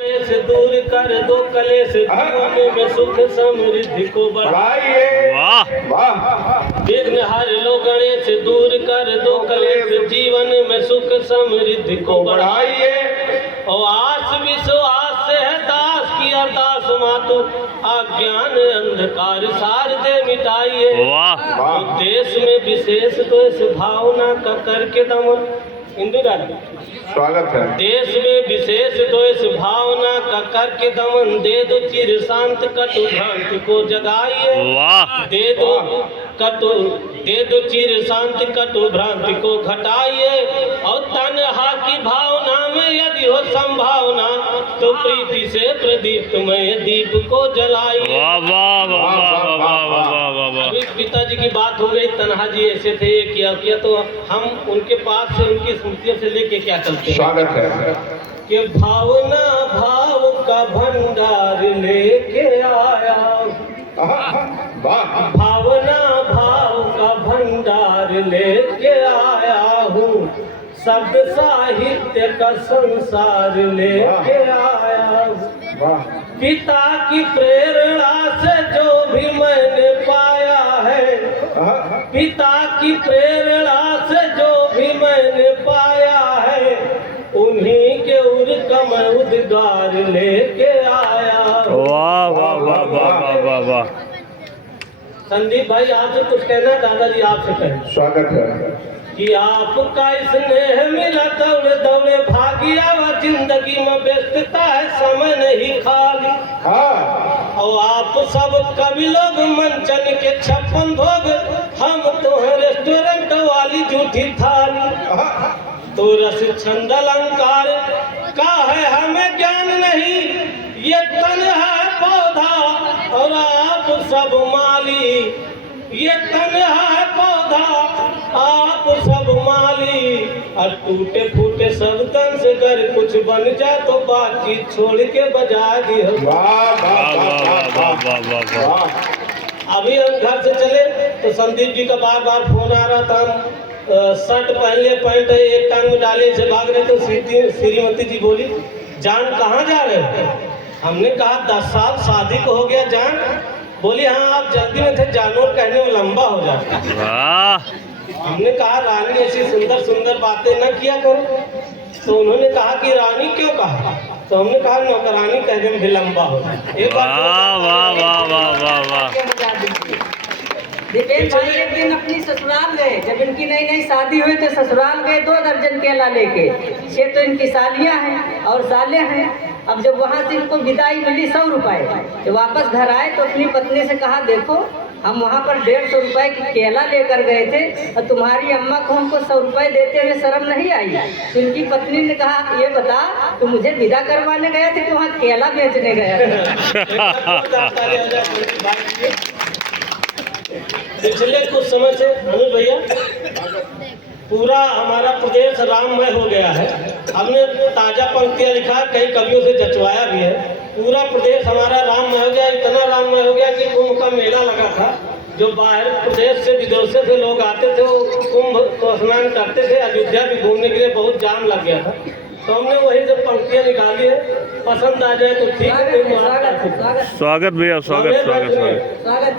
से दूर कर दो कलेश, जीवन में सुख समृद्धि को बढ़ाइए। विघ्न हर लो गणेश, दूर कर दो कलेश, जीवन में सुख समृद्धि को बढ़ाइए। और आस विश्वास से है दास की अरदास, मातु अज्ञान अंधकार सार दे मिटाइए। देश में विशेष तो इस भावना का करके दमन, हिंदू राजा स्वागत है। देश में विशेष द्वेष भावना का करके दमन, दे दो चिर शांत कटु भ्रांति को जगाइए। दे दो चिर शांत कटु भ्रांति को घटाइए। और तन्हा की भावना में यदि हो संभावना, तो प्रीति से प्रदीप्तमय दीप को जलाइए। अभी पिताजी की बात हो गई, तन्हा जी ऐसे थे, ये किया तो हम उनके पास से उनकी स्मृतियों से लेके क्या चलते हैं। स्वागत है कि भावना भाव का भंडार लेके आया, भावना भाव का भंडार लेके आया हूँ, शब्द साहित्य का संसार लेके आया हूँ। पिता की प्रेरणा से जो भी मैंने पाया है, पिता की प्रेरणा से जो भी मैंने पाया है, उन्हीं के उद्गम उद्गार लेके आया। वाह वाह वाह वाह वाह वाह। संदीप भाई आपसे कुछ कहना, दादाजी आपसे कहें। स्वागत है कि आपका स्नेह मिला दौड़े दौड़े भागिया, व जिंदगी में व्यस्तता है समय नहीं खाली। और आप सब कवि लोग मंचन के 56 भोग, हम तो है रेस्टोरेंट वाली झूठी थाली। तो रस छंद अलंकार का है हमें ज्ञान नहीं, ये तन है पौधा और आप सब माली। ये तन है पौधा आप सब माली, और टूटे फूटे सब तन से घर कुछ बन जाए तो बातचीत छोड़ के बजा दी। अभी हम घर से चले तो संदीप जी का बार बार फोन आ रहा था, शर्ट पहन ले, पैंट एक टांग में डाले से भाग रहे। तो श्रीमती जी बोली, जान कहाँ जा रहे हो? हमने कहा 10 साल शादी को हो गया जान। बोली हाँ आप जल्दी में थे, जानवर कहने में लंबा हो जाता। हमने कहा रानी ऐसी सुंदर सुंदर बातें न किया करो। तो उन्होंने कहा कि रानी क्यों कहा? तो हमने कहा नौकरानी कहने में भी लंबा हो जाता। दीपेश भाई एक दिन अपनी ससुराल गए, जब इनकी नई नई शादी हुई तो ससुराल गए 2 दर्जन केला लेके। ये तो इनकी सालियाँ हैं और साले हैं। अब जब वहाँ से इनको विदाई मिली 100 रुपए, तो वापस घर आए तो अपनी पत्नी से कहा, देखो हम वहाँ पर 150 रुपए की केला लेकर गए थे और तुम्हारी अम्मा को हमको 100 रुपए देते हुए शर्म नहीं आई। तो इनकी पत्नी ने कहा, ये बता तू मुझे विदा करवाने गया था कि वहाँ केला बेचने गया था। पिछले कुछ समय से अनुज भैया पूरा हमारा प्रदेश राममय हो गया है। हमने ताजा पंक्तियां लिखा, कई कवियों से जचवाया भी है। पूरा प्रदेश हमारा राममय हो गया, इतना राममय हो गया कि कुंभ का मेला लगा था। जो बाहर प्रदेश से विदेशों से लोग आते थे, वो कुंभ को स्नान करते थे। अयोध्या भी घूमने के लिए बहुत जाम लग गया था। तो हमने वही सब पंक्तियां निकाली है, पसंद आ जाए तो ठीक है। स्वागत भैया, स्वागत स्वागत स्वागत।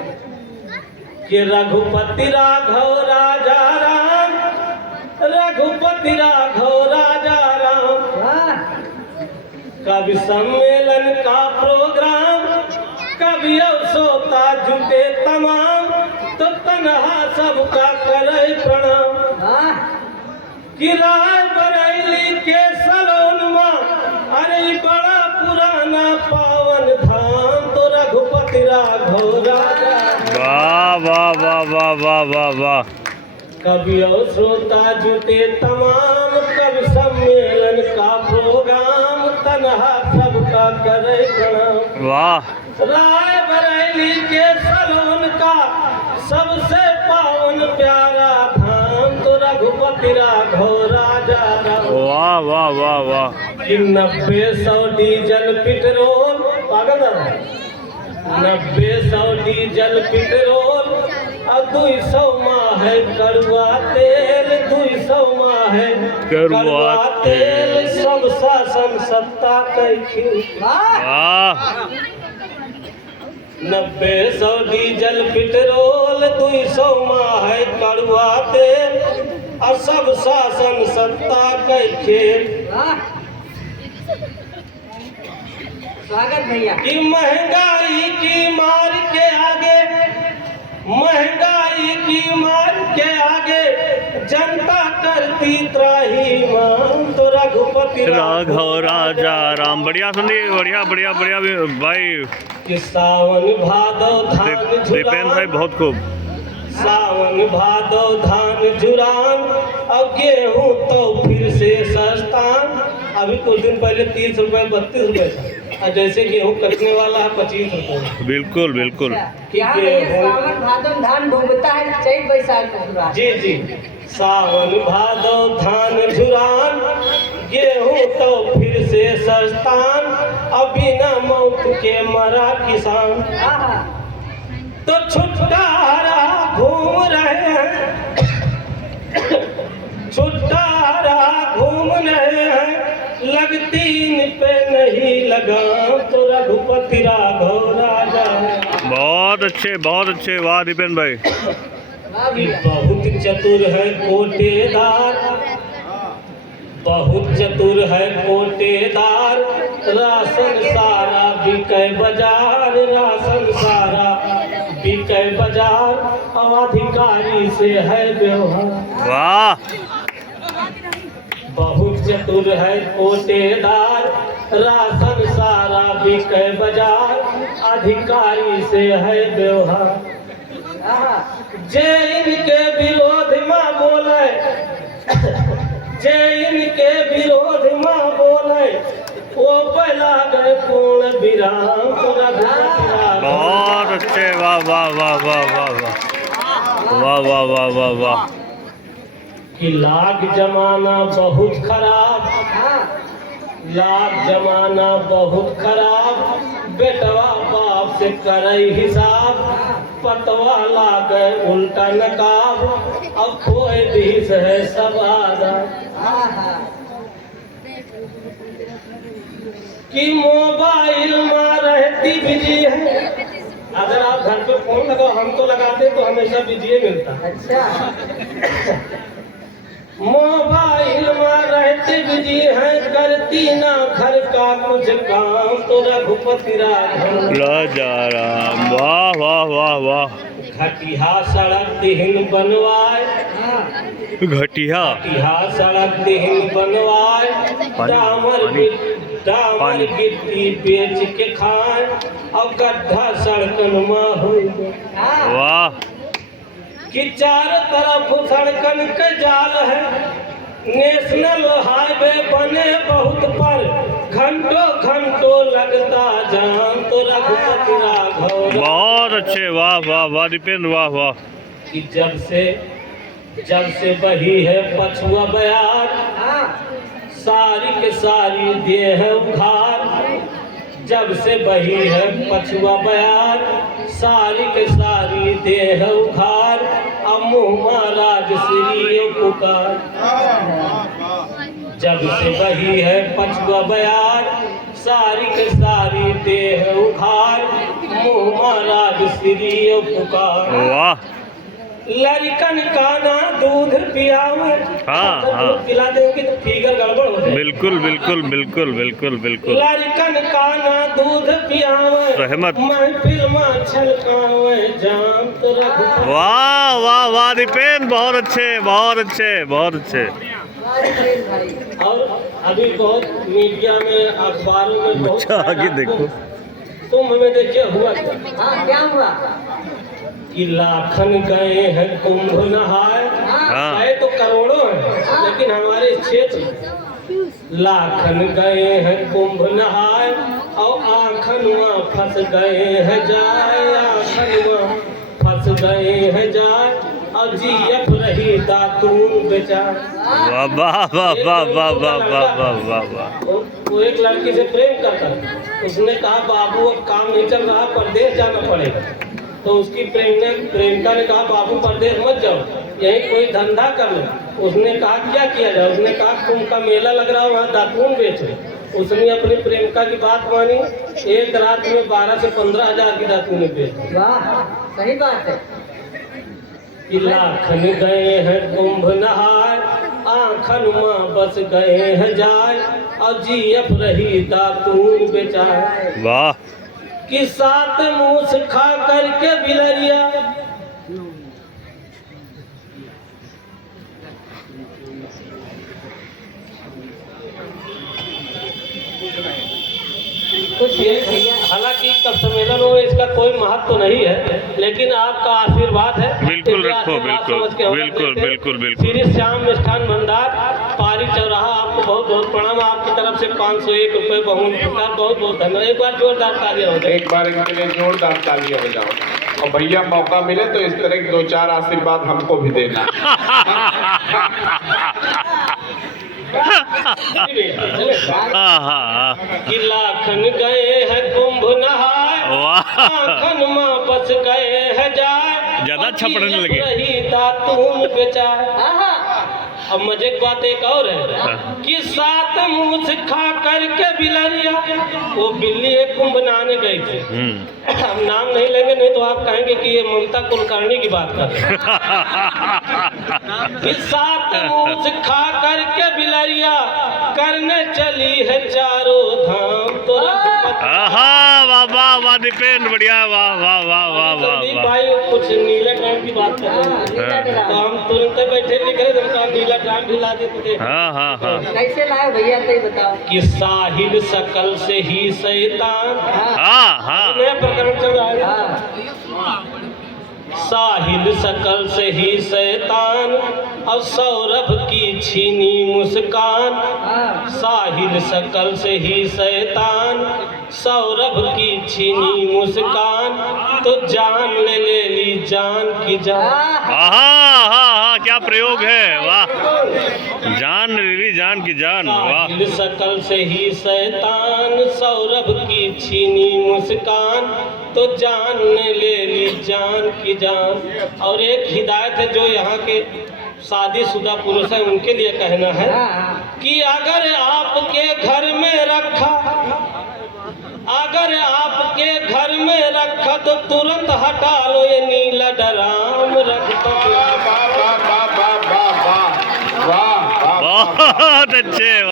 कि रघुपति राघव राजा राम, रघुपति राघव राजा राम, कवि सम्मेलन का प्रोग्राम, कवि अवसोता जुटे तमाम, तो तन्हा सबका करे प्रणाम। कि राय बरेली के सलोनमा, अरे बड़ा पुराना पावन धाम, तो रघुपति राघव राजा। वाह वाह वाह वाह वाह वाह वाह। कवि और श्रोता जुटे तमाम, कवि सम्मेलन का प्रोग्राम, तन्हा सबका करे प्रणाम। वाह। राय बरेली के सलोन का सबसे पावन प्यारा धाम, तो रघुपति राघव राजा राम। वाह वाह वाह वाह। 90-100 डीजल पेट्रोल, पागल 90-100 डीजल पेट्रोल, और 200 माह कड़ुआ तेल, 200 सौमा है कड़वा तेल सब शासन सत्ता कैखी वाह 90-100 डीजल पेट्रोल 200 में है कड़वा तेल और सब शासन सत्ता कैखे स्वागत भैया। कि महंगाई की मार के आगे महंगाई की मार के आगे जनता करती त्राहीमाम तो रघुपति राघव राजा राम बढ़िया सुनिए बढ़िया बढ़िया बढ़िया भाई कि सावन भादव धान दीपेन भाई झुरान बहुत खूब सावन भादव धान झुरान अब गेहूं तो फिर से सस्तान। अभी कुछ दिन पहले 30 रुपए 32 रुपए था और जैसे गेहूं कटने वाला है 25 रुपए। बिल्कुल बिल्कुल क्या भैया सावन भादव धान डूबता है चैत बैसाख में शुरुआत। जी जी सावन भादव धान झुरान गेहूं तो फिर से सस्तान अब बिना मौत के मरा किसान आहा, तो छुटकारा घूम रहे हैं छुटकारा घूम रहे हैं लगती इन पे नहीं लगा तो रघुपति राघव राजा बहुत अच्छे वाह दीपेन भाई वाह कि भैया। बहुत चतुर है कोटेदार बहुत चतुर है कोटेदार राशन सारा बिकै बाजार राशन सारा बिकै बाजार अब अधिकारी से है व्यवहार। वाह बहुत चतुर है कोटेदार राशन सारा बिकै बाजार अधिकारी से है व्यवहार। आहा, जे इनके विरोध में बोले जे इनके विरोध में बोले वो पहला गए पूर्ण विराम तो रघुपति राघव। बहुत अच्छे वाह वाह वाह वाह वाह वाह वाह वाह वाह वाह वाह कि लाख जमाना बहुत खराब हाँ, लाख जमाना बहुत खराब बेटवा बाप से करे हिसाब पतवा लागे उल्टा नकाब अब खोए दिस है सब आदत आहा, कि मोबाइल में रहती बिजी है। अगर आप घर पे फोन लगाओ हम तो लगाते तो हमेशा बिजी मिलता। अच्छा मोबाइल में रहते बिजी है करती ना घर का कुछ काम तो रघुपति राघव। राजा राम वाह वाह वाह वाह घटिया सड़क दिहिन बनवाए हाँ, घटिया घटिया सड़क दिहिन बनवाए डामर गिट्टी बेच के खाए और गड्ढा सड़कन में हो हाँ, वाह कि चारों तरफ सड़कन के जाल है नेशनल हाईवे बने बहुत पर घंटों घंटों लगता जाम तो रघुपति राघव। बहुत अच्छे वाह वाह वाह दीपेन वाह वाह कि जब से बही है पछुआ बयार हाँ, सारी के सारी दे है उखार जब से बही है पछुआ बयार सारी के सारी दे है उखार अब मुँह महाराज श्री पुकार। जब से बही है पछुआ बयार सारी के सारी दे है उखार मुँह महाराज श्री पुकार। वाह लड़कन का ना दूध पियावे हाँ, हाँ। दूध पिला देंगे तो फिगर गड़बड़ हो जाएगी। बिल्कुल बिल्कुल बिल्कुल बिल्कुल बिल्कुल लड़कन का ना दूध पियावे रहमत। महफिल में छलकावे जाम तो रघुपति। वाह वाह वाह दीपेन बहुत अच्छे बहुत अच्छे बहुत अच्छे वाह दीपेन भाई। और अभी बहुत मीडिया में अखबारों में बहुत बच्चा आगे देखो। कुंभ में देखिए हुआ क्या हाँ, क्या हुआ। कि लाखन गए हैं कुंभ नहाए हाँ गए तो करोड़ों हैं लेकिन हमारे क्षेत्र में लाखन गए हैं कुंभ नहाए और आखन में फंस गए हैं जाए आखन में फंस गए हैं जाए और जीएफ रही दातून बेचार। वाह वाह वाह वाह वाह वाह वाह वाह वाह वाह वो एक लड़की से प्रेम करता था। उसने कहा बाबू अब काम नहीं चल रहा परदेश जाना पड़ेगा तो उसकी प्रेमिका ने कहा बाबू परदेश मत जाओ यही कोई धंधा कर लो। उसने कहा क्या किया जाए, उसने कहा कुंभ का मेला लग रहा है वहाँ दातून बेचो। उसने अपनी प्रेमिका की बात मानी, एक रात में 12 से 15 हजार की दातून बेची। वाह, सही बात है। कि लाखन गए हैं कुंभ नहाय, आंखन माँ बस गए हैं जाय, और जीएफ रही दातून बेचाए। वाह कि 7 मूस खा करके बिलरिया, कुछ ये हालांकि कब सम्मेलन हो इसका कोई महत्व तो नहीं है, लेकिन आपका आशीर्वाद है। बिल्कुल इसलिए रखो, आशीर्वाद बिल्कुल, समझ के हम बिल्कुल, देते हैं। बिल्कुल, बिल्कुल। श्री श्याम मिष्ठान भंडार, पारी चौराहा, आपको बहुत बहुत प्रणाम। आपकी तरफ से 501 रुपये बहुत बहुत बहुत धन्यवाद। एक बार जोरदार तालियां हो जाए। एक बार इनके लिए जोरदार तालियां हो जाओ। और भैया मौका मिले तो इस तरह के 2-4 आशीर्वाद हमको भी देना। कि लाखन गए हैं कुंभ नहाय, वाह। आंखन माँ बस गए हैं जाय, ज्यादा और छपड़ने जीएफ लगे। रही दातून बेचाए। आहा, अब मजे की बात एक और है कि 7 मूस खा करके बिलरिया, वो बिल्ली एक कुंभ नहाने गई थी। हम नाम नहीं लेंगे, नहीं तो आप कहेंगे कि ये ममता कुलकर्णी की बात कर रहे हैं। कि 7 मूस खा करके बिलरिया, करने चली है चारों धाम। तो आहा, वाह वाह वाह दीपेंद्र, बढ़िया, वाह वाह वाह वाह वाह संदीप वाह। भाई कुछ नीले ड्राम की बात कर रहे हाँ, हैं, नीला तो ड्राम। हम तुरंत बैठे लिख रहे थे, उनका नीला ड्राम भी ला देते थे। हाँ हाँ हाँ। कैसे लाए भैया, तो ये बताओ। कि साहिल सकल से ही शैतान, हाँ, हाँ हाँ। नया प्रकरण चल रहा है। हाँ, साहिल सकल से ही शैतान, और सौरभ की छीनी मुस्कान। हाँ, साहिल सकल से ही शैतान, सौरभ की छीनी मुस्कान, तो जान ले ली जान की जान। हाँ, हाँ हाँ हाँ, क्या प्रयोग है, वाह। जान रिली जान की जान, वाह। साहिल सकल से ही शैतान, सौरभ की छीनी मुस्कान, तो जान ने ले ली जान की जान। और एक हिदायत है जो यहाँ के शादीशुदा पुरुष हैं उनके लिए कहना है हाँ, कि अगर आपके घर में रखा, अगर आपके घर में रखा, तो तुरंत हटा लो ये नीला ड्राम रख दो। वाह वाह वाह वाह वाह वाह वाह वाह। बहुत अच्छे,